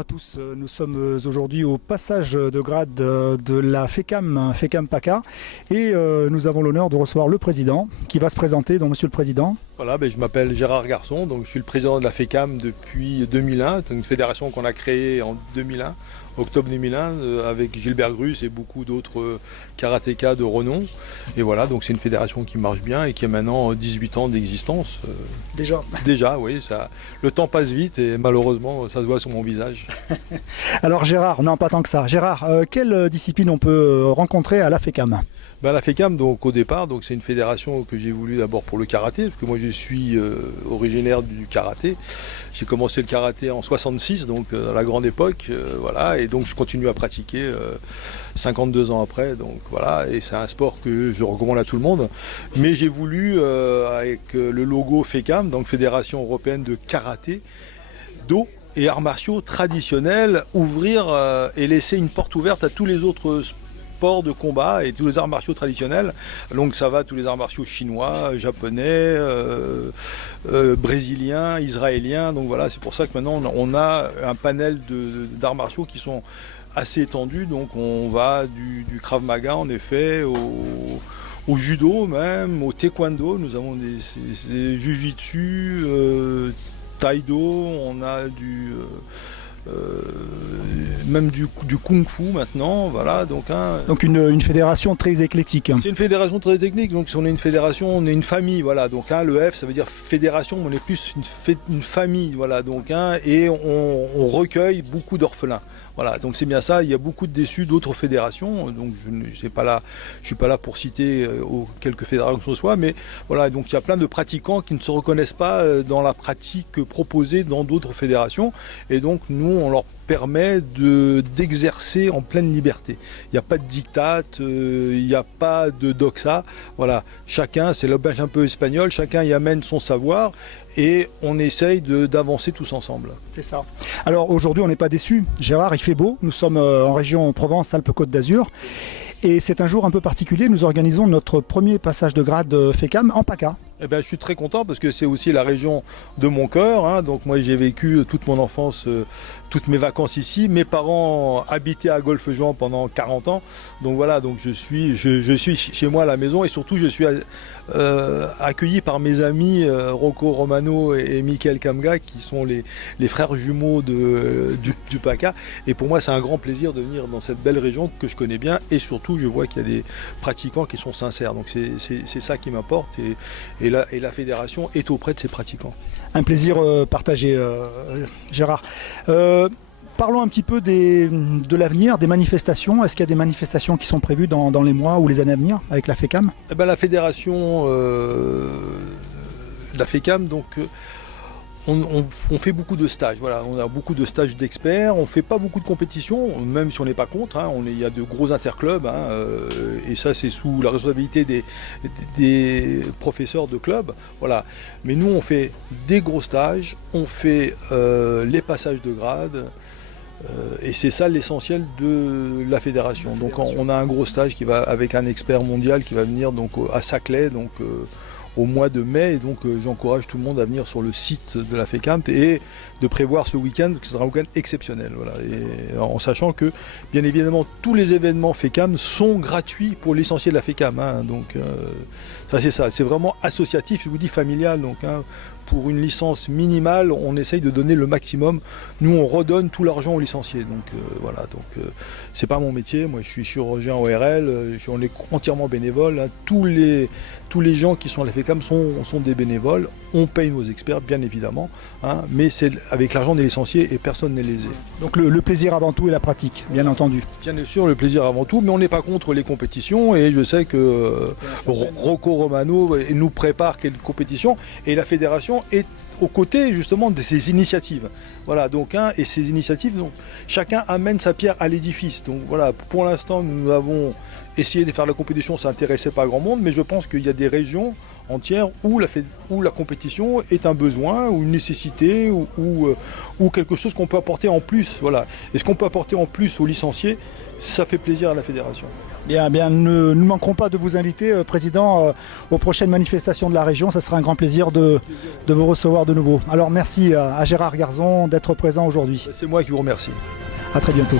à tous, nous sommes aujourd'hui au passage de grade de la FECAM, FECAM PACA, et nous avons l'honneur de recevoir le président qui va se présenter. Donc Monsieur le Président. Voilà, je m'appelle Gérard Garçon, donc je suis le président de la FECAM depuis 2001, c'est une fédération qu'on a créée en 2001, octobre 2001, avec Gilbert Grus et beaucoup d'autres karatékas de renom. Et voilà, donc c'est une fédération qui marche bien et qui a maintenant 18 ans d'existence. Déjà, oui, le temps passe vite et malheureusement ça se voit sur mon visage. Alors Gérard, non pas tant que ça. Gérard, quelle discipline on peut rencontrer à la FECAM ? La FECAM, donc au départ, c'est une fédération que j'ai voulu d'abord pour le karaté, parce que moi je suis originaire du karaté. J'ai commencé le karaté en 66, donc à la grande époque, voilà, et donc je continue à pratiquer 52 ans après, donc voilà, et c'est un sport que je recommande à tout le monde. Mais j'ai voulu, avec le logo FECAM, donc Fédération Européenne de Karaté, Do et arts martiaux traditionnels, ouvrir et laisser une porte ouverte à tous les autres sports de combat et tous les arts martiaux traditionnels. Donc ça va tous les arts martiaux chinois, japonais, brésiliens, israéliens. Donc voilà, c'est pour ça que maintenant on a un panel d'arts martiaux qui sont assez étendus. Donc on va du Krav Maga en effet au judo même, au taekwondo. Nous avons des jujitsu, taïdo, on a même du kung-fu maintenant, voilà. Donc une fédération très éclectique. C'est une fédération très technique, donc si on est une fédération, on est une famille, voilà. Donc le F ça veut dire fédération, mais on est plus une famille, voilà. Donc et on recueille beaucoup d'orphelins. Voilà, donc c'est bien ça, il y a beaucoup de déçus d'autres fédérations, donc je ne suis pas là pour citer quelques fédérations que ce soit, mais voilà, donc il y a plein de pratiquants qui ne se reconnaissent pas dans la pratique proposée dans d'autres fédérations, et donc nous on leur permet d'exercer en pleine liberté. Il n'y a pas de diktat, il n'y a pas de doxa, voilà, chacun, c'est l'auberge un peu espagnol, chacun y amène son savoir, et on essaye d'avancer tous ensemble. C'est ça. Alors aujourd'hui on n'est pas déçus, Gérard, il fait beau, nous sommes en région Provence-Alpes-Côte d'Azur, et c'est un jour un peu particulier, nous organisons notre premier passage de grade FECAM en PACA. Je suis très content parce que c'est aussi la région de mon cœur, hein. Donc moi j'ai vécu toute mon enfance, toutes mes vacances ici. Mes parents habitaient à Golfe-Juan pendant 40 ans. Donc voilà, donc je suis chez moi à la maison et surtout je suis accueilli par mes amis Rocco Romano et Michael Kamga qui sont les frères jumeaux du PACA. Et pour moi c'est un grand plaisir de venir dans cette belle région que je connais bien et surtout je vois qu'il y a des pratiquants qui sont sincères. Donc c'est ça qui m'importe et la fédération est auprès de ses pratiquants. Un plaisir partagé, Gérard. Parlons un petit peu de l'avenir, des manifestations. Est-ce qu'il y a des manifestations qui sont prévues dans les mois ou les années à venir avec la FECAM ? La fédération de la FECAM, donc on fait beaucoup de stages, voilà, on a beaucoup de stages d'experts, on ne fait pas beaucoup de compétitions, même si on n'est pas contre, hein, il y a de gros interclubs, hein, et ça c'est sous la responsabilité des professeurs de clubs, voilà. Mais nous on fait des gros stages, on fait les passages de grade, et c'est ça l'essentiel de la fédération. Donc on a un gros stage qui va avec un expert mondial qui va venir donc à Saclay, donc au mois de mai, et donc j'encourage tout le monde à venir sur le site de la FECAM et de prévoir ce week-end, qui sera un week-end exceptionnel, voilà. Et en sachant que bien évidemment tous les événements FECAM sont gratuits pour licenciés de la FECAM, hein, donc ça c'est vraiment associatif, je vous dis familial, donc hein, pour une licence minimale, on essaye de donner le maximum. Nous, on redonne tout l'argent aux licenciés. Donc voilà, c'est pas mon métier. Moi, je suis chirurgien ORL. On est entièrement bénévole. Hein. Tous les gens qui sont à la FECAM sont des bénévoles. On paye nos experts, bien évidemment. Hein, mais c'est avec l'argent des licenciés et personne n'est lésé. Donc le plaisir avant tout et la pratique, bien entendu. Bien sûr, le plaisir avant tout. Mais on n'est pas contre les compétitions. Et je sais que Rocco Romano nous prépare quelques compétitions. Et la fédération est aux côtés justement de ces initiatives. Voilà, donc et ces initiatives, donc, chacun amène sa pierre à l'édifice. Donc voilà, pour l'instant, nous avons essayé de faire la compétition, ça n'intéressait pas grand monde, mais je pense qu'il y a des régions entière où la compétition est un besoin ou une nécessité ou quelque chose qu'on peut apporter en plus. Voilà. Et ce qu'on peut apporter en plus aux licenciés, ça fait plaisir à la fédération. Bien, nous ne manquerons pas de vous inviter, Président, aux prochaines manifestations de la région. Ça sera un grand plaisir de vous recevoir de nouveau. Alors merci à Gérard Garzon d'être présent aujourd'hui. C'est moi qui vous remercie. À très bientôt.